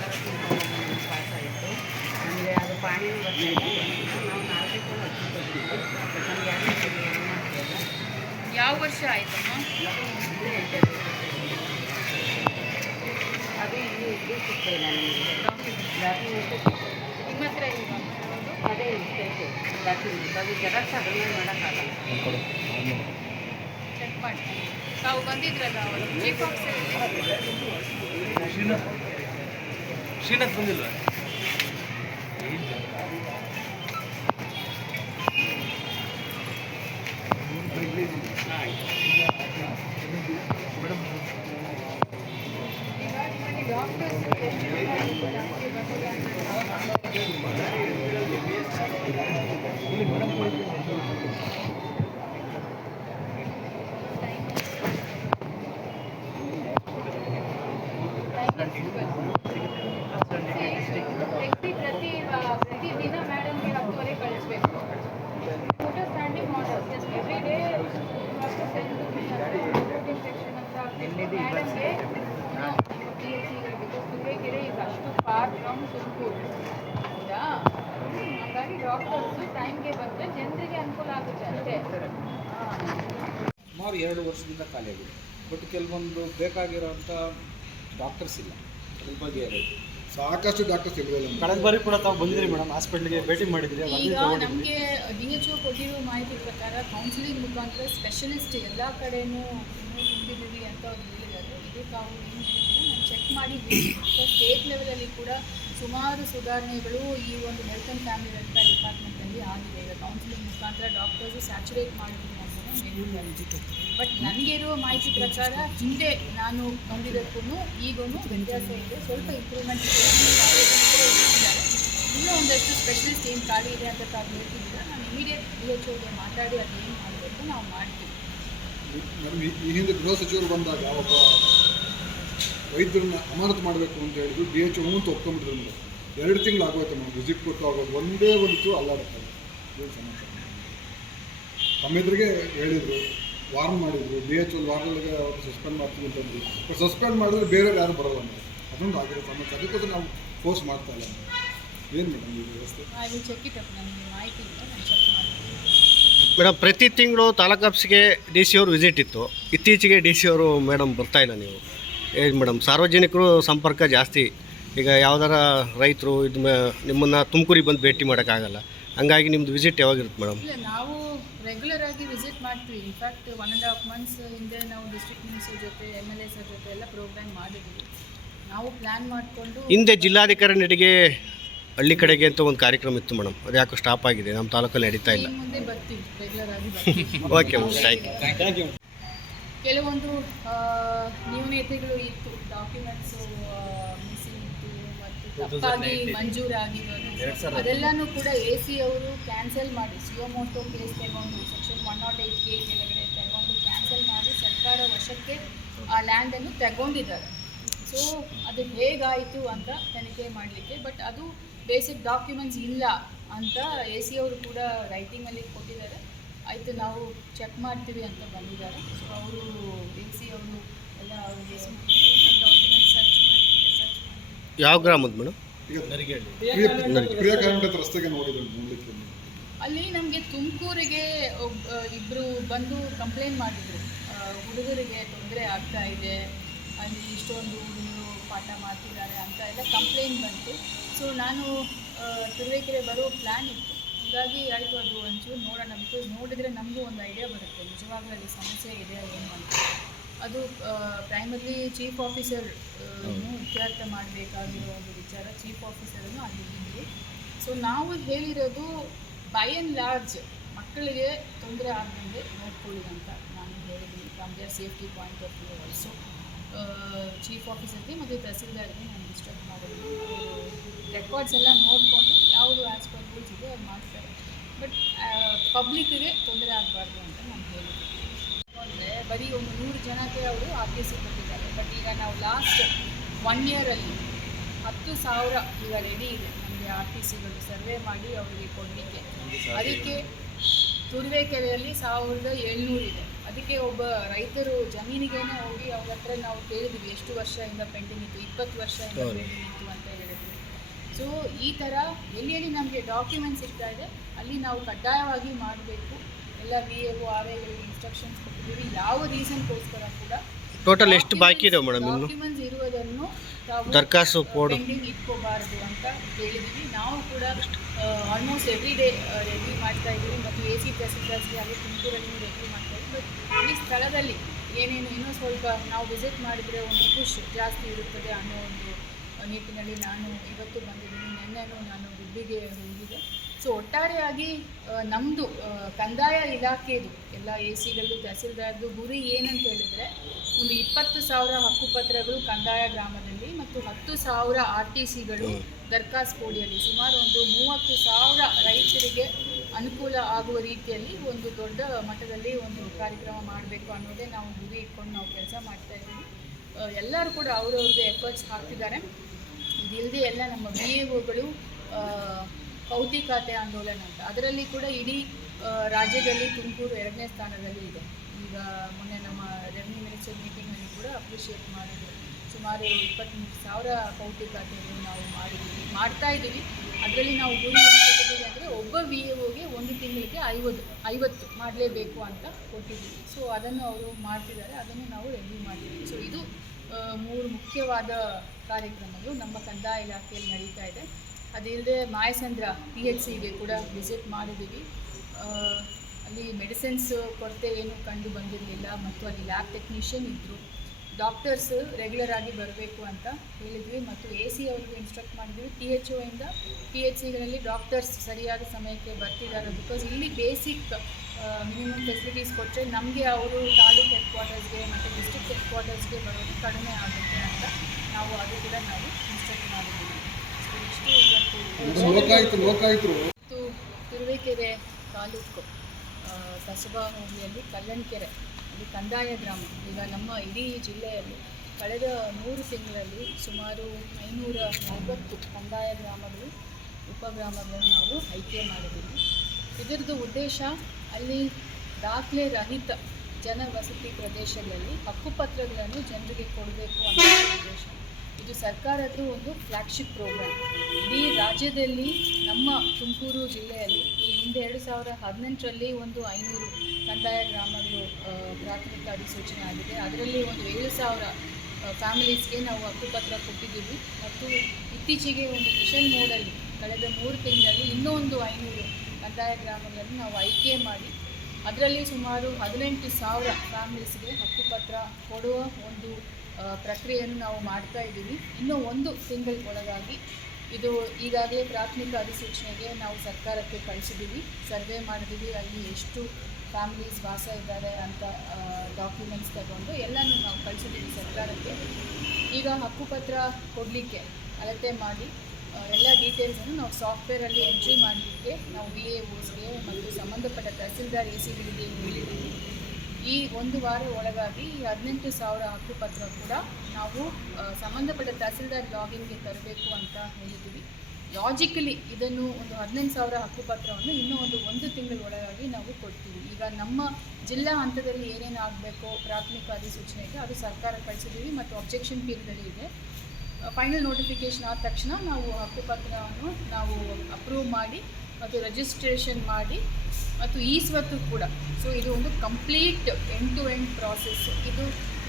ಆಯಿತು ನಮಗೆ ಅದು ಪಾಣಿ ಬರ್ತಾಯಿತ್ತು ನಾವು ನಾಲ್ಕೇ ಕೂಡ ಯಾವ ವರ್ಷ ಆಯ್ತಮ್ಮ? ಅದು ಇಲ್ಲಿ ಇದು ಸಿಗ್ತಾಯಿಲ್ಲ ನಮಗೆ ಡಾಕ್ಯುಮೆಂಟ್ ನಿಮ್ಮ ಹತ್ರ ಒಂದು? ಅದೇ ಇರ್ತೈತೆ ಅದು ಅದ್ರ ಮೇಲೆ ಮಾಡೋಕ್ಕಾಗಲ್ಲ ಚೆಕ್ ಮಾಡ್ತೀನಿ ತಾವು ಬಂದಿದ್ರಲ್ಲ ಅವರು ಚೀಫ್ ಆಫೀಸರ್ ಶ್ರೀನಾಥ್ ಶ್ರೀನಾಥ್ ಬಂದಿಲ್ವಾ ಸುಮಾರು ಎರಡು ವರ್ಷದಿಂದ ಖಾಲಿಯಾಗಿದೆ ಬಟ್ ಕೆಲವೊಂದು ಬೇಕಾಗಿರೋಂಥ ಡಾಕ್ಟರ್ಸ್ ಇಲ್ಲ. ಅದ್ರ ಬಗ್ಗೆ ಸಾಕಷ್ಟು ಡಾಕ್ಟರ್ಸ್ ಇರಲಿಲ್ಲ ಕಳೆದ ಬಾರಿ ಕೂಡ ತಾವು ಬಂದಿರಿ ಮೇಡಮ್ ಹಾಸ್ಪಿಟ್ಲಿಗೆ ಭೇಟಿ ಮಾಡಿದ್ರಿ ಈಗ ನಮಗೆ ಡಿ ಎಚ್ ಒ ಕೊಟ್ಟಿರೋ ಮಾಹಿತಿ ಪ್ರಕಾರ ಕೌನ್ಸಿಲಿಂಗ್ ಮುಖಾಂತರ ಸ್ಪೆಷಲಿಸ್ಟ್ ಎಲ್ಲ ಕಡೆನೂ ತುಂಬಿದ್ದೀವಿ ಅಂತ ಅವ್ರು ಹೇಳಿದ್ದಾರೆ. ಇದು ತಾವು ಏನು ನಾನು ಚೆಕ್ ಮಾಡಿ ಸ್ಟೇಟ್ ಲೆವೆಲಲ್ಲಿ ಕೂಡ ಸುಮಾರು ಸುಧಾರಣೆಗಳು ಈ ಒಂದು ಹೆಲ್ತ್ ಆ್ಯಂಡ್ ಫ್ಯಾಮಿಲಿ ವೆಲ್ಫೇರ್ ಡಿಪಾರ್ಟ್ಮೆಂಟಲ್ಲಿ ಆಗಿದೆ. ಈಗ ಕೌನ್ಸಿಲಿಂಗ್ ಮುಖಾಂತರ ಡಾಕ್ಟರ್ಸು ಸ್ಯಾಚುರೇಟ್ ಹೇಳಿದ್ದಾರೆ ಬಟ್ ನನಗೆ ಇರುವ ಮಾಹಿತಿ ಪ್ರಕಾರ ಹಿಂದೆ ನಾನು ಬಂದಿದ್ದಕ್ಕೂ ಈಗೂ ವ್ಯತ್ಯಾಸ ಇದೆ. ಸ್ವಲ್ಪ ಇಂಪ್ರೂವ್ಮೆಂಟ್ ಇನ್ನೂ ಒಂದಷ್ಟು ಸ್ಪೆಷಲಿಸ್ಟ್ ಏನು ಖಾಲಿ ಇದೆ ಅಂತ ತಾವು ಹೇಳ್ತಿದ್ದೀರ? ನಾನು ಇಮಿಡಿಯೇಟ್ ಡಿ ಎಚ್ ಓಗೆ ಮಾತಾಡಿ ಅದು ಏನು ಮಾಡಬೇಕು ನಾವು ಮಾಡ್ತೀವಿ. ಮೇಡಮ್ ಈ- ಹಿಂದೆ ಗೃಹ ಸಚಿವರು ಬಂದಾಗ ಒಬ್ಬ ವೈದ್ಯರನ್ನ ಅಮಾನತು ಮಾಡಬೇಕು ಅಂತ ಹೇಳಿದ್ರು. ಡಿ ಎಚ್ ಓ ಒಪ್ಕೊಂಡ್ಬಿಟ್ರು ನಮಗೆ. ಎರಡು ತಿಂಗಳು ಆಗೋಯ್ತು ನಾವು ವಿಸಿಟ್ ಕೊಟ್ಟು ಆಗೋದು ಒಂದೇ ಒಂದು ಅಲ್ಲಾಡುತ್ತೆ. ಏನು ಸಮಾಚಾರ ತಮ್ಮೆದುರಿಗೆ ಹೇಳಿದರು ವಾರ್ನ್ ಮಾಡಿದರು ಬಿ ಎಚ್ ಒಂದು ವಾರದೊಳಗೆ ಅವ್ರು ಸಸ್ಪೆಂಡ್ ಮಾಡ್ತೀವಿ ಅಂತಂದ್ರು ಬಟ್ ಸಸ್ಪೆಂಡ್ ಮಾಡಿದ್ರೆ ಬೇರೆ ಯಾರು ಬರೋಲ್ಲ ಅದೊಂದು ಆಗಿರೋ ಸಮಸ್ಯೆ ಅದಕ್ಕೋಸ್ಕರ ನಾವು ಫೋರ್ಸ್ ಮಾಡ್ತಾ ಇಲ್ಲ. ಏನು ಮೇಡಮ್ ಈ ವ್ಯವಸ್ಥೆ? I will check it up ನನಗೆ ಮಾಹಿತಿ ಇಲ್ಲ ನಾನು ಚೆಕ್ ಮಾಡ್ತೀನಿ. ಮೇಡಮ್ ಪ್ರತಿ ತಿಂಗಳು ತಾಲೂಕು ಆಫೀಸ್ಗೆ ಡಿ ಸಿ ಅವರು ವಿಸಿಟ್ ಇತ್ತು. ಇತ್ತೀಚೆಗೆ ಡಿ ಸಿ ಅವರು ಮೇಡಮ್ ಬರ್ತಾ ಇಲ್ಲ ನೀವು. ಏನು ಮೇಡಮ್ ಸಾರ್ವಜನಿಕರು ಸಂಪರ್ಕ ಜಾಸ್ತಿ. ಈಗ ಯಾವ್ದಾರ ರೈತರು ಇದು ನಿಮ್ಮನ್ನು ತುಮಕೂರಿಗೆ ಬಂದು ಭೇಟಿ ಮಾಡೋಕ್ಕಾಗಲ್ಲ. ಹಂಗಾಗಿ ನಿಮ್ದು ವಿಸಿಟ್ ಯಾವಾಗಿರುತ್ತೆ ಮೇಡಮ್ ಇಲ್ಲ ನಾವು ರೆಗ್ಯುಲರ್ ಆಗಿ ವಿಸಿಟ್ ಮಾಡ್ತೀವಿ. In fact one and half months ಹಿಂದೆ ನಾವು ಡಿಸ್ಟ್ರಿಕ್ಟ್ ಮಿನಿಸ್ಟರ್ ಜೊತೆ ಎಂ ಎಲ್ ಎ ಸರ್ ಜೊತೆ ಎಲ್ಲ ಪ್ರೋಗ್ರಾಮ್ ಮಾಡಿದ್ದೀವಿ. ನಾವು ಪ್ಲ್ಯಾನ್ ಮಾಡಿಕೊಂಡು ಹಿಂದೆ ಜಿಲ್ಲಾಧಿಕಾರಿ ನಡಿಗೆ ಹಳ್ಳಿ ಕಡೆಗೆ ಅಂತ ಒಂದು ಕಾರ್ಯಕ್ರಮ ಇತ್ತು ಮೇಡಮ್ ಅದು ಯಾಕೋ ಸ್ಟಾಪ್ ಆಗಿದೆ. ನಮ್ಮ ತಾಲೂಕಲ್ಲಿ ನಡೀತಾ ಇಲ್ಲ. ಮುಂದೆ ಬರ್ತೀವಿ ರೆಗ್ಯುಲರ್ ಆಗಿ ಬರ್ತೀವಿ. ಓಕೆ ಮೇಡಮ್ ಥ್ಯಾಂಕ್ ಯು ಕೆಲವೊಂದು ಆ, ನ್ಯೂನತೆಗಳು ಇತ್ತು ಡಾಕ್ಯುಮೆಂಟ್ಸು ತಪ್ಪಾಗಿ ಮಂಜೂರಾಗಿರೋದು ಅದೆಲ್ಲನೂ ಕೂಡ ಎ ಸಿ ಅವರು ಕ್ಯಾನ್ಸಲ್ ಮಾಡಿ ಸಿಯೋಮೋಟೋ ಕೇಸ್ ತಗೊಂಡು ಸೆಕ್ಷನ್ ಒನ್ ನಾಟ್ ಏಯ್ಟ್ ಕೆ ಕೆಳಗಡೆ ತಗೊಂಡು ಕ್ಯಾನ್ಸಲ್ ಮಾಡಿ ಸರ್ಕಾರ ವಶಕ್ಕೆ ಆ ಲ್ಯಾಂಡನ್ನು ತಗೊಂಡಿದ್ದಾರೆ. ಸೊ ಅದು ಹೇಗಾಯಿತು ಅಂತ ತನಿಖೆ ಮಾಡಲಿಕ್ಕೆ ಬಟ್ ಅದು ಬೇಸಿಕ್ ಡಾಕ್ಯುಮೆಂಟ್ಸ್ ಇಲ್ಲ ಅಂತ ಎ ಸಿ ಅವರು ಕೂಡ ರೈಟಿಂಗಲ್ಲಿ ಕೊಟ್ಟಿದ್ದಾರೆ. ಆಯಿತು ನಾವು ಚೆಕ್ ಮಾಡ್ತೀವಿ ಅಂತ ಬಂದಿದ್ದಾರೆ. ಸೊ ಅವರು ಎ ಸಿ ಅವರು ಎಲ್ಲ ಅವ್ರಿಗೆ ಡಾಕ್ಯುಮೆಂಟ್ಸ್ ಸರ್ಚ್ ಮಾಡಿ ಸರ್ಚ್ ಮಾಡಿ ಯಾವ ಗ್ರಾಮದ ಮೇಡಮ್? ರಸ್ತೆಗೆ ನೋಡಿದ್ರು ನೋಡಲಿಕ್ಕೆ. ಅಲ್ಲಿ ನಮಗೆ ತುಮಕೂರಿಗೆ ಇಬ್ಬರು ಬಂದು ಕಂಪ್ಲೇಂಟ್ ಮಾಡಿದ್ರು. ಹುಡುಗರಿಗೆ ತೊಂದರೆ ಆಗ್ತಾ ಇದೆ. ಅಲ್ಲಿ ಇಷ್ಟೊಂದು ಹುಡುಗರು ಪಾಠ ಮಾಡ್ತಿದ್ದಾರೆ ಅಂತ ಎಲ್ಲ ಕಂಪ್ಲೇಂಟ್ ಬಂತು. ಸೊ ನಾನು ತುರುವೇಕೆರೆ ಬರೋ ಪ್ಲ್ಯಾನ್ ಇತ್ತು. ಹಾಗಾಗಿ ಆಯಿತು ಅದು ಒಂಚೂರು ನೋಡೋಣ ಬಿಕಾಸ್ ನೋಡಿದರೆ ನಮಗೂ ಒಂದು ಐಡಿಯಾ ಬರುತ್ತೆ. ನಿಜವಾಗ್ಲೂ ಅಲ್ಲಿ ಸಮಸ್ಯೆ ಇದೆ ಏನು ಅಂತ. ಅದು ಪ್ರೈಮರ್ಲಿ ಚೀಫ್ ಆಫೀಸರ್ ಇತ್ಯರ್ಥ ಮಾಡಬೇಕಾಗಿರೋ ಒಂದು ವಿಚಾರ ಚೀಫ್ ಆಫೀಸರನ್ನು ಅಲ್ಲಿ ಇದ್ದರು ಸೊ ನಾವು ಹೇಳಿರೋದು ಬೈ ಆ್ಯಂಡ್ ಲಾರ್ಜ್ ಮಕ್ಕಳಿಗೆ ತೊಂದರೆ ಆಗದಂಗೆ ನೋಡ್ಕೊಳ್ಳಿ ಅಂತ ನಾನು ಹೇಳಿದ್ದೀನಿ from their safety point of view also chief ಆಫೀಸರ್ಗೆ ಮತ್ತು ತಹಸೀಲ್ದಾರ್ಗೆ ನಾನು ಇನ್ಸ್ಟ್ರಕ್ಟ್ ಮಾಡೋದು. ರೆಕಾರ್ಡ್ಸ್ ಎಲ್ಲ ನೋಡಿಕೊಂಡು ಯಾವುದು ಆ್ಯಸ್ ಪರ್ ರೂಲ್ಸ್ ಇದೆ ಅದು ಮಾಡ್ತಾರೆ. ಬಟ್ ಪಬ್ಲಿಕ್ಕಿಗೆ ತೊಂದರೆ ಆಗಬಾರ್ದು ಅಂತ ನಾನು ಹೇಳಿದ್ದೀನಿ. ಬರೀ ಒಂದು ನೂರು ಜನಕ್ಕೆ ಅವರು ಆರ್ ಟಿ ಸಿ ಕೊಟ್ಟಿದ್ದಾರೆ. ಬಟ್ ಈಗ ನಾವು ಲಾಸ್ಟ್ ಒನ್ ಇಯರಲ್ಲಿ ಹತ್ತು ಸಾವಿರ ಈಗ ರೆಡಿ ಇದೆ. ನಮಗೆ ಆರ್ ಟಿ ಸಿಗಳು ಸರ್ವೆ ಮಾಡಿ ಅವರಿಗೆ ಕೊಡಲಿಕ್ಕೆ. ಅದಕ್ಕೆ ತುರುವೇಕೆರೆಯಲ್ಲಿ ಸಾವಿರದ ಏಳ್ನೂರು ಇದೆ. ಅದಕ್ಕೆ ಒಬ್ಬ ರೈತರು ಜಮೀನಿಗೇನೆ ಹೋಗಿ ಅವ್ರ ಹತ್ರ ನಾವು ಕೇಳಿದ್ವಿ ಎಷ್ಟು ವರ್ಷದಿಂದ ಪೆಂಡಿಂಗ್ ಇತ್ತು ಇಪ್ಪತ್ತು ವರ್ಷದಿಂದ. ಪೆಂಡಿಂಗ್ ಇತ್ತು ಅಂತ ಹೇಳಿದ್ವಿ ಸೊ ಈ ಥರ ಎಲ್ಲಿ ಎಲ್ಲಿ ನಮಗೆ ಡಾಕ್ಯುಮೆಂಟ್ಸ್ ಇರ್ತಾ ಇದೆ ಅಲ್ಲಿ ನಾವು ಕಡ್ಡಾಯವಾಗಿ ಮಾಡಬೇಕು. ಎಲ್ಲ ವಿ ಎ ಆರ್ ಇನ್ಸ್ಟ್ರಕ್ಷನ್ಸ್ ಕೊಟ್ಟಿದ್ದೀವಿ. ಯಾವ ರೀಸನ್ಗೋಸ್ಕರ ಕೂಡ ಟೋಟಲ್ ಎಷ್ಟು ಬಾಕಿ ಇದೆ ಮೇಡಮ್ ಇನ್ನು? ಡಾಕ್ಯುಮೆಂಟ್ಸ್ ಇರುವುದನ್ನು ತಾವು ದರ್ಖಾಸ್ತು ಕೊಡು. ಪೆಂಡಿಂಗ್ ಇಟ್ಕೋಬಾರ್ದು ಅಂತ ಹೇಳಿದ್ದೀವಿ. ನಾವು ಕೂಡ ಆಲ್ಮೋಸ್ಟ್ ಎವ್ರಿ ಡೇ ರೆಡಿ ಮಾಡ್ತಾ ಇದ್ದೀವಿ. ಮತ್ತು ಎ ಸಿ ತಹಸೀಲ್ದಾರ್ಸ್ಗೆ ಹಾಗೆ ತುಮಕೂರಲ್ಲಿ ರೆಡಿ ಮಾಡ್ತಾ ಇದ್ದೀವಿ. ಬಟ್ ಈ ಸ್ಥಳದಲ್ಲಿ ಏನೇನು ಇನ್ನೂ ಸ್ವಲ್ಪ ನಾವು ವಿಸಿಟ್ ಮಾಡಿದರೆ ಒಂದು ಖುಷ್ ಜಾಸ್ತಿ ಇರುತ್ತದೆ ಅನ್ನೋ ಒಂದು ನಿಟ್ಟಿನಲ್ಲಿ ನಾನು ಇವತ್ತು ಬಂದಿದ್ದೀನಿ. ನಿನ್ನೆನೂ ನಾನು ಗುಬ್ಬಿಗೆ ಹೋಗಿದ್ದೆ. ಸೊ ಒಟ್ಟಾರೆಯಾಗಿ ನಮ್ಮದು ಕಂದಾಯ ಇಲಾಖೆದು ಎಲ್ಲ ಎ ಸಿಗಳು ತಹಸೀಲ್ದಾರ್ದು ಗುರಿ ಏನಂತ ಹೇಳಿದರೆ, ಒಂದು ಇಪ್ಪತ್ತು ಸಾವಿರ ಹಕ್ಕುಪತ್ರಗಳು ಕಂದಾಯ ಗ್ರಾಮದಲ್ಲಿ ಮತ್ತು ಹತ್ತು ಸಾವಿರ ಆರ್ ಟಿ ಸಿಗಳು ದರ್ಖಾಸ್ ಕೋಡಿಯಲ್ಲಿ. ಸುಮಾರು ಒಂದು ಮೂವತ್ತು ಸಾವಿರ ರೈತರಿಗೆ ಅನುಕೂಲ ಆಗುವ ರೀತಿಯಲ್ಲಿ ಒಂದು ದೊಡ್ಡ ಮಟ್ಟದಲ್ಲಿ ಒಂದು ಕಾರ್ಯಕ್ರಮ ಮಾಡಬೇಕು ಅನ್ನೋದೇ ನಾವು ಗುರಿ ಇಟ್ಕೊಂಡು ನಾವು ಕೆಲಸ ಮಾಡ್ತಾ ಇದ್ದೀವಿ. ಎಲ್ಲರೂ ಕೂಡ ಅವರವ್ರಿಗೆ ಎಫರ್ಟ್ಸ್ ಹಾಕ್ತಿದ್ದಾರೆ. ಇದಿಲ್ಲದೆ ಎಲ್ಲ ನಮ್ಮ ಬಿ ಎ ಕೌತಿ ಖಾತೆ ಆಂದೋಲನ ಅಂತ. ಅದರಲ್ಲಿ ಕೂಡ ಇಡೀ ರಾಜ್ಯದಲ್ಲಿ ತುಮಕೂರು ಎರಡನೇ ಸ್ಥಾನದಲ್ಲಿ ಇದೆ. ಈಗ ಮೊನ್ನೆ ನಮ್ಮ ರೆವಿನ್ಯೂ ಮಿನಿಸ್ಟರ್ ಮೀಟಿಂಗ್ನಲ್ಲಿ ಕೂಡ ಅಪ್ರಿಷಿಯೇಟ್ ಮಾಡಿದ್ರು. ಸುಮಾರು ಇಪ್ಪತ್ತ್ಮೂರು ಸಾವಿರ ಕೌಟಿ ಖಾತೆಯನ್ನು ನಾವು ಮಾಡಿದ್ದೀವಿ. ಮಾಡ್ತಾ ಇದ್ದೀವಿ. ಅದರಲ್ಲಿ ನಾವು ಗುರಿ ಅಂದರೆ ಒಬ್ಬ ವಿ ಎ ಒಗೆ ಒಂದು ತಿಂಗಳಿಗೆ ಐವತ್ತು ಐವತ್ತು ಮಾಡಲೇಬೇಕು ಅಂತ ಕೊಟ್ಟಿದ್ದೀವಿ. ಸೊ ಅದನ್ನು ಅವರು ಮಾಡ್ತಿದ್ದಾರೆ. ಅದನ್ನು ನಾವು ರೆವ್ಯೂ ಮಾಡಿದ್ದೀವಿ. ಸೊ ಇದು ಮೂರು ಮುಖ್ಯವಾದ ಕಾರ್ಯಕ್ರಮಗಳು ನಮ್ಮ ಕಂದಾಯ ಇಲಾಖೆಯಲ್ಲಿ ನಡೀತಾ ಇದೆ. ಅದಿಲ್ಲದೆ ಮಾಯಸಂದ್ರ ಪಿ ಎಚ್ ಸಿಗೆ ಕೂಡ ವಿಸಿಟ್ ಮಾಡಿದ್ದೀವಿ. ಅಲ್ಲಿ ಮೆಡಿಸಿನ್ಸ್ ಕೊರತೆ ಏನು ಕಂಡು ಬಂದಿರಲಿಲ್ಲ ಮತ್ತು ಅಲ್ಲಿ ಲ್ಯಾಬ್ ಟೆಕ್ನಿಷಿಯನ್ ಇದ್ದರು ಡಾಕ್ಟರ್ಸ್ ರೆಗ್ಯುಲರ್ ಆಗಿ ಬರಬೇಕು ಅಂತ ಹೇಳಿದ್ವಿ ಮತ್ತು ಎ ಸಿ ಅವ್ರಿಗೆ ಇನ್ಸ್ಟ್ರಕ್ಟ್ ಮಾಡಿದ್ವಿ. ಪಿ ಎಚ್ ಒಯಿಂದ ಪಿ ಎಚ್ ಸಿಗಳಲ್ಲಿ ಡಾಕ್ಟರ್ಸ್ ಸರಿಯಾದ ಸಮಯಕ್ಕೆ ಬರ್ತಿದ್ದಾರೆ ಬಿಕಾಸ್ ಇಲ್ಲಿ ಬೇಸಿಕ್ ಮಿನಿಮಮ್ ಫೆಸಿಲಿಟೀಸ್ ಕೊಟ್ಟರೆ ನಮಗೆ ಅವರು ತಾಲೂಕು ಹೆಡ್ ಕ್ವಾರ್ಟರ್ಸ್ಗೆ ಮತ್ತು ಡಿಸ್ಟ್ರಿಕ್ಟ್ ಹೆಡ್ ಕ್ವಾರ್ಟರ್ಸ್ಗೆ ಬರೋದು ಕಡಿಮೆ ಆಗುತ್ತೆ ಅಂತ ನಾವು ಅದು ಕೂಡ ನಾವು ಇನ್ಸ್ಟ್ರಕ್ಟ್ ಮಾಡಿದ್ದೀವಿ. ಇಷ್ಟು ಮತ್ತು ತುರುವೇಕೆರೆ ತಾಲೂಕು ಕಸಬಾ ಹೋಬಳಿಯಲ್ಲಿ ಕಲ್ಲಣಕೆರೆ ಅಲ್ಲಿ ಕಂದಾಯ ಗ್ರಾಮ, ಈಗ ನಮ್ಮ ಇಡೀ ಜಿಲ್ಲೆಯಲ್ಲಿ ಕಳೆದ ಮೂರು ತಿಂಗಳಲ್ಲಿ ಸುಮಾರು ಐನೂರ ನಲವತ್ತು ಕಂದಾಯ ಗ್ರಾಮಗಳು ಉಪಗ್ರಾಮಗಳನ್ನು ನಾವು ಆಯ್ಕೆ ಮಾಡಿದ್ದೀವಿ. ಇದರದ್ದು ಉದ್ದೇಶ ಅಲ್ಲಿ ದಾಖಲೆ ರಹಿತ ಜನವಸತಿ ಪ್ರದೇಶಗಳಲ್ಲಿ ಹಕ್ಕುಪತ್ರಗಳನ್ನು ಜನರಿಗೆ ಕೊಡಬೇಕು ಅನ್ನೋ ಉದ್ದೇಶ. ಇದು ಸರ್ಕಾರದ ಒಂದು ಫ್ಲ್ಯಾಗ್ಶಿಪ್ ಪ್ರೋಗ್ರಾಮ್ ಇಡೀ ರಾಜ್ಯದಲ್ಲಿ, ನಮ್ಮ ತುಮಕೂರು ಜಿಲ್ಲೆಯಲ್ಲಿ ಈ ಹಿಂದೆ ಎರಡು ಸಾವಿರ ಹದಿನೆಂಟರಲ್ಲಿ ಒಂದು ಐನೂರು ಕಂದಾಯ ಗ್ರಾಮಗಳು ಪ್ರಾಥಮಿಕ ಅಧಿಸೂಚನೆ ಆಗಿದೆ. ಅದರಲ್ಲಿ ಒಂದು ಏಳು ಸಾವಿರ ಫ್ಯಾಮಿಲೀಸ್ಗೆ ನಾವು ಹಕ್ಕುಪತ್ರ ಕೊಟ್ಟಿದ್ದೀವಿ. ಮತ್ತು ಇತ್ತೀಚೆಗೆ ಒಂದು ಮಿಷನ್ ಮೋಡಲ್ಲಿ ಕಳೆದ ಮೂರು ತಿಂಗಳಲ್ಲಿ ಇನ್ನೊಂದು ಐನೂರು ಕಂದಾಯ ಗ್ರಾಮಗಳನ್ನು ನಾವು ಆಯ್ಕೆ ಮಾಡಿ, ಅದರಲ್ಲಿ ಸುಮಾರು ಹದಿನೆಂಟು ಸಾವಿರ ಫ್ಯಾಮಿಲೀಸ್ಗೆ ಹಕ್ಕುಪತ್ರ ಕೊಡುವ ಒಂದು ಪ್ರಕ್ರಿಯೆಯನ್ನು ನಾವು ಮಾಡ್ತಾ ಇದ್ದೀವಿ. ಇನ್ನೂ ಒಂದು ತಿಂಗಳ ಒಳಗಾಗಿ ಇದು ಈಗಾಗಲೇ ಪ್ರಾಥಮಿಕ ಅಧಿಸೂಚನೆಗೆ ನಾವು ಸರ್ಕಾರಕ್ಕೆ ಕಳಿಸಿದ್ದೀವಿ. ಸರ್ವೆ ಮಾಡಿದ್ದೀವಿ. ಅಲ್ಲಿ ಎಷ್ಟು ಫ್ಯಾಮಿಲೀಸ್ ವಾಸ ಇದ್ದಾರೆ ಅಂತ ಡಾಕ್ಯುಮೆಂಟ್ಸ್ ತಗೊಂಡು ಎಲ್ಲನೂ ನಾವು ಕಳಿಸಿದ್ದೀವಿ ಸರ್ಕಾರಕ್ಕೆ. ಈಗ ಹಕ್ಕುಪತ್ರ ಕೊಡಲಿಕ್ಕೆ ಅಳತೆ ಮಾಡಿ ಎಲ್ಲ ಡೀಟೇಲ್ಸನ್ನು ನಾವು ಸಾಫ್ಟ್ವೇರಲ್ಲಿ ಎಂಟ್ರಿ ಮಾಡಲಿಕ್ಕೆ ನಾವು ಬಿ ಎ ಓಸ್ಗೆ ಮತ್ತು ಸಂಬಂಧಪಟ್ಟ ತಹಸೀಲ್ದಾರ್ ಎ ಸಿಗಳಿಗೆ ಹೇಳಿದ್ದೀವಿ. ಈ ಒಂದು ವಾರ ಒಳಗಾಗಿ ಈ ಹದಿನೆಂಟು ಸಾವಿರ ಹಕ್ಕುಪತ್ರ ಕೂಡ ನಾವು ಸಂಬಂಧಪಟ್ಟ ತಹಸೀಲ್ದಾರ್ ಲಾಗಿನ್ಗೆ ತರಬೇಕು ಅಂತ ಹೇಳಿದ್ದೀವಿ. ಲಾಜಿಕಲಿ ಇದನ್ನು ಒಂದು ಹದಿನೆಂಟು ಸಾವಿರ ಹಕ್ಕುಪತ್ರವನ್ನು ಇನ್ನೂ ಒಂದು ಒಂದು ತಿಂಗಳ ಒಳಗಾಗಿ ನಾವು ಕೊಡ್ತೀವಿ. ಈಗ ನಮ್ಮ ಜಿಲ್ಲಾ ಹಂತದಲ್ಲಿ ಏನೇನು ಆಗಬೇಕು ಪ್ರಾಥಮಿಕ ಅಧಿಸೂಚನೆಗೆ ಅದು ಸರ್ಕಾರ ಕಳಿಸಿದ್ದೀವಿ ಮತ್ತು ಅಬ್ಜೆಕ್ಷನ್ ಪೀರಿಯಡಲ್ಲಿ ಇದೆ. ಫೈನಲ್ ನೋಟಿಫಿಕೇಶನ್ ಆದ ತಕ್ಷಣ ನಾವು ಹಕ್ಕುಪತ್ರವನ್ನು ನಾವು ಅಪ್ರೂವ್ ಮಾಡಿ ಮತ್ತು ರಿಜಿಸ್ಟ್ರೇಷನ್ ಮಾಡಿ ಮತ್ತು ಈ ಕೂಡ. ಸೊ ಇದು ಒಂದು complete end to end process ಇದು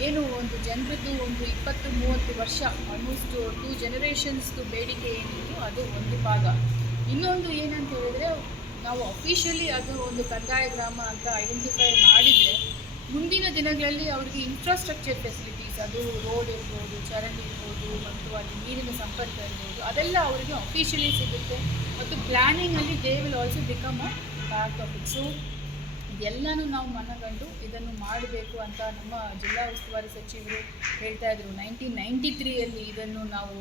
ಏನು ಒಂದು ಜನರದ್ದು ಒಂದು ಇಪ್ಪತ್ತು, ಮೂವತ್ತು ವರ್ಷ ಆಲ್ಮೋಸ್ಟ್ ಟೂ ಜನರೇಷನ್ಸ್ದು ಬೇಡಿಕೆ ಏನಿತ್ತು ಅದು ಒಂದು ಭಾಗ. ಇನ್ನೊಂದು ಏನಂತ ಹೇಳಿದರೆ, ನಾವು ಅಫಿಷಿಯಲಿ ಅದು ಒಂದು ಕಂದಾಯ ಗ್ರಾಮ ಅಂತ ಐಡೆಂಟಿಫೈ ಮಾಡಿದರೆ, ಮುಂದಿನ ದಿನಗಳಲ್ಲಿ ಅವರಿಗೆ ಇನ್ಫ್ರಾಸ್ಟ್ರಕ್ಚರ್ ಫೆಸಿಲಿಟೀಸ್ ಅದು ರೋಡ್ ಇರ್ಬೋದು, ಚರಂಡಿ ಇರ್ಬೋದು, ಮತ್ತು ಅಲ್ಲಿ ನೀರಿನ ಸಂಪರ್ಕ ಇರ್ಬೋದು, ಅದೆಲ್ಲ ಅವರಿಗೆ ಅಫಿಷಿಯಲಿ ಸಿಗುತ್ತೆ. ಮತ್ತು ಪ್ಲ್ಯಾನಿಂಗಲ್ಲಿ they will also become a so ಇದೆಲ್ಲನೂ ನಾವು ಮನಗಂಡು ಇದನ್ನು ಮಾಡಬೇಕು ಅಂತ ನಮ್ಮ ಜಿಲ್ಲಾ ಉಸ್ತುವಾರಿ ಸಚಿವರು ಹೇಳ್ತಾ ಇದ್ರು. ನೈನ್ಟೀನ್ ನೈಂಟಿ ತ್ರೀಯಲ್ಲಿ ಇದನ್ನು ನಾವು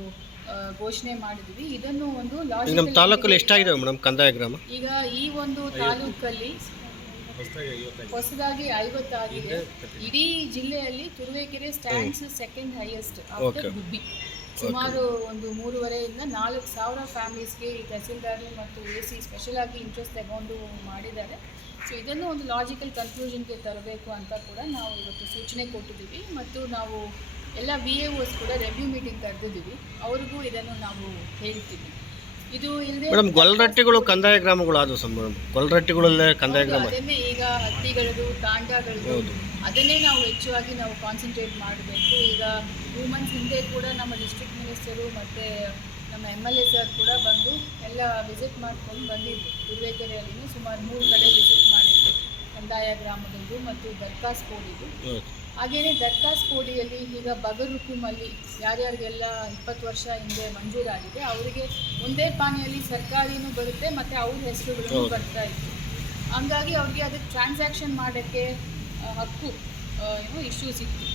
ಘೋಷಣೆ ಮಾಡಿದ್ವಿ. ಇದನ್ನು ಒಂದು ಈಗ ನಮ್ಮ ತಾಲೂಕಲ್ಲಿ ಎಷ್ಟಾಗಿದೆ ಮೇಡಮ್ ಕಂದಾಯ ಗ್ರಾಮ? ಈಗ ಈ ಒಂದು ತಾಲೂಕಲ್ಲಿ ಹೊಸದಾಗಿ ಐವತ್ತಾಗಿದೆ. ಇಡೀ ಜಿಲ್ಲೆಯಲ್ಲಿ Turuvekere stands second highest. Gubbi ಸುಮಾರು ಒಂದು ಮೂರುವರೆಯಿಂದ ನಾಲ್ಕು ಸಾವಿರ ಫ್ಯಾಮಿಲೀಸ್ಗೆ ಈ ತಹಸೀಲ್ದಾರ್ ಮತ್ತು ಎ ಸಿ ಸ್ಪೆಷಲ್ ಆಗಿ ಇಂಟ್ರೆಸ್ಟ್ ತಗೊಂಡು ಮಾಡಿದ್ದಾರೆ. ಸೊ ಇದನ್ನು ಒಂದು ಲಾಜಿಕಲ್ ಕನ್ಕ್ಲೂಷನ್ಗೆ ತರಬೇಕು ಅಂತ ಕೂಡ ನಾವು ಇವತ್ತು ಸೂಚನೆ ಕೊಟ್ಟಿದ್ದೀವಿ. ಮತ್ತು ನಾವು ಎಲ್ಲ ವಿ ಎ ಓಸ್ ಕೂಡ ರೆವ್ಯೂ ಮೀಟಿಂಗ್ ಕರೆದಿದ್ದೀವಿ. ಅವ್ರಿಗೂ ಇದನ್ನು ನಾವು ಹೇಳ್ತೀವಿ. ಇದು ಇಲ್ಲದೆ ಮೇಡಮ್ ಗೊಲ್ರಟ್ಟಿಗಳು ಕಂದಾಯ ಗ್ರಾಮಗಳು ಅದು ಸರ್ ಮೇಡಮ್ ಗೊಲ್ರಟ್ಟಿಗಳಲ್ಲೇ ಕಂದಾಯ ಗ್ರಾಮ. ಅದನ್ನೇ ಈಗ ಹತ್ತಿಗಳದು ತಾಂಡಗಳದು ಅದನ್ನೇ ನಾವು ಹೆಚ್ಚಾಗಿ ನಾವು ಕಾನ್ಸಂಟ್ರೇಟ್ ಮಾಡಬೇಕು. ಈಗ ಟೂ ಮಂತ್ಸ್ ಹಿಂದೆ ಕೂಡ ನಮ್ಮ ಡಿಸ್ಟ್ರಿಕ್ಟ್ ಮಿನಿಸ್ಟರು ಮತ್ತು ನಮ್ಮ ಎಂ ಎಲ್ ಎ ಸರ್ ಕೂಡ ಬಂದು ಎಲ್ಲ ವಿಸಿಟ್ ಮಾಡ್ಕೊಂಡು ಬಂದಿದ್ದರು ತುರುವೇಕೆರೆಯಲ್ಲಿ ಸುಮಾರು ಮೂರು ಕಡೆ ವಿಸಿಟ್ ಮಾಡಿದ್ದರು ಕಂದಾಯ ಗ್ರಾಮದಲ್ಲಿ ಮತ್ತು ದರ್ಕಾಸ್ ಕೋಡಿದು ಹೌದು. ಹಾಗೆಯೇ ದರ್ಕಾಸ್ ಕೋಡಿಯಲ್ಲಿ ಈಗ ಬಗರ್ ಹುಕುಮಲ್ಲಿ ಯಾರ್ಯಾರಿಗೆಲ್ಲ ಇಪ್ಪತ್ತು ವರ್ಷ ಹಿಂದೆ ಮಂಜೂರಾಗಿದೆ ಅವರಿಗೆ ಒಂದೇ ಪಾನಿಯಲ್ಲಿ ಸರ್ಕಾರಿನೂ ಬರುತ್ತೆ ಮತ್ತು ಅವ್ರ ಹೆಸರುಗಳು. ಬರ್ತಾ ಇತ್ತು. ಹಂಗಾಗಿ ಅವ್ರಿಗೆ ಅದಕ್ಕೆ ಟ್ರಾನ್ಸಾಕ್ಷನ್ ಮಾಡೋಕ್ಕೆ ಹಕ್ಕು ಏನು ಇಶ್ಯೂಸ್ ಇತ್ತು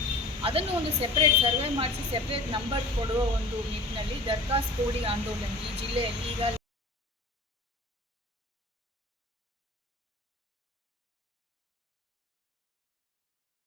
ಅದನ್ನು ಒಂದು ಸೆಪ್ರೇಟ್ ಸರ್ವೆ ಮಾಡಿಸಿ ಸೆಪ್ರೇಟ್ ನಂಬರ್ ಕೊಡುವ ಒಂದು ನಿಟ್ಟಿನಲ್ಲಿ ದರ್ಗಾಸ್ ಕೋಡಿ ಆಂದೋಲನ ಈ ಜಿಲ್ಲೆಯಲ್ಲಿ ಈಗ